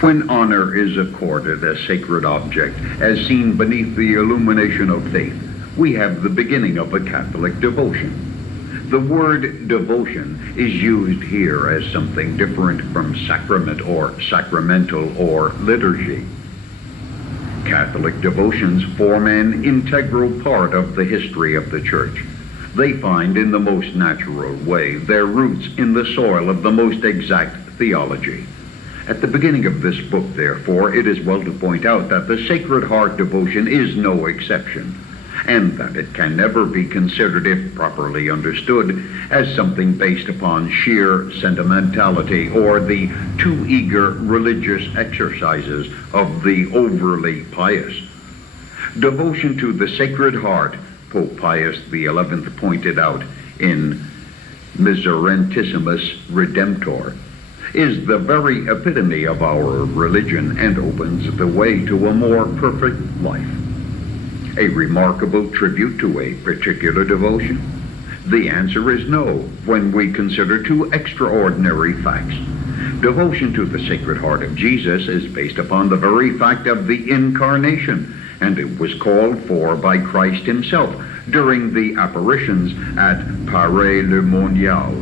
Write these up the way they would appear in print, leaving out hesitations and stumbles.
When honor is accorded a sacred object, as seen beneath the illumination of faith, we have the beginning of a Catholic devotion. The word devotion is used here as something different from sacrament or sacramental or liturgy. Catholic devotions form an integral part of the history of the Church. They find in the most natural way their roots in the soil of the most exact theology. At the beginning of this book, therefore, it is well to point out that the Sacred Heart devotion is no exception, and that it can never be considered, if properly understood, as something based upon sheer sentimentality or the too eager religious exercises of the overly pious. Devotion to the Sacred Heart, Pope Pius XI pointed out in Miserentissimus Redemptor, is the very epitome of our religion and opens the way to a more perfect life. A remarkable tribute to a particular devotion? The answer is no, when we consider two extraordinary facts. Devotion to the Sacred Heart of Jesus is based upon the very fact of the Incarnation, and it was called for by Christ himself during the apparitions at Paray-le-Monial.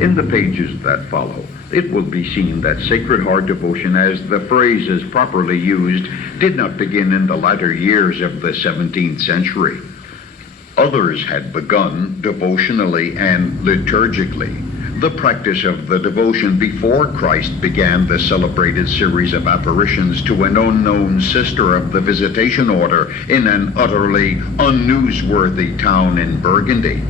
In the pages that follow, it will be seen that Sacred Heart devotion, as the phrase is properly used, did not begin in the latter years of the 17th century. Others had begun devotionally and liturgically the practice of the devotion before Christ began the celebrated series of apparitions to an unknown sister of the Visitation Order in an utterly unnewsworthy town in Burgundy.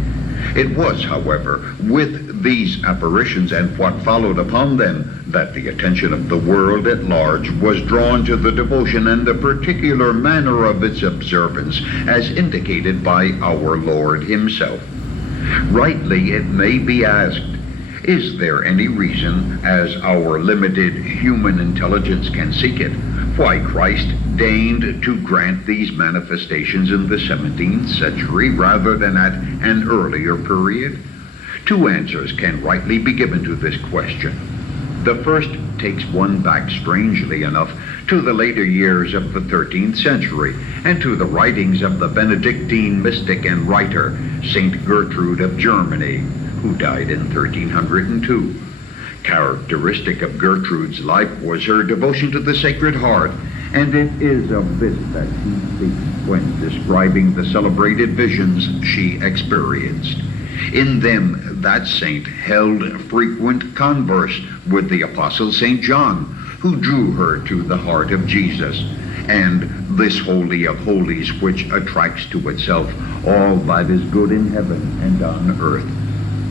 It was, however, with these apparitions and what followed upon them that the attention of the world at large was drawn to the devotion and the particular manner of its observance, as indicated by our Lord himself. Rightly, it may be asked, is there any reason, as our limited human intelligence can seek it, why Christ deigned to grant these manifestations in the 17th century rather than at an earlier period? Two answers can rightly be given to this question. The first takes one back, strangely enough, to the later years of the 13th century and to the writings of the Benedictine mystic and writer, Saint Gertrude of Germany, who died in 1302. Characteristic of Gertrude's life was her devotion to the Sacred Heart, and it is of this that she speaks when describing the celebrated visions she experienced. In them, that saint held frequent converse with the Apostle St. John, who drew her to the heart of Jesus, and this Holy of Holies which attracts to itself all that is good in heaven and on earth.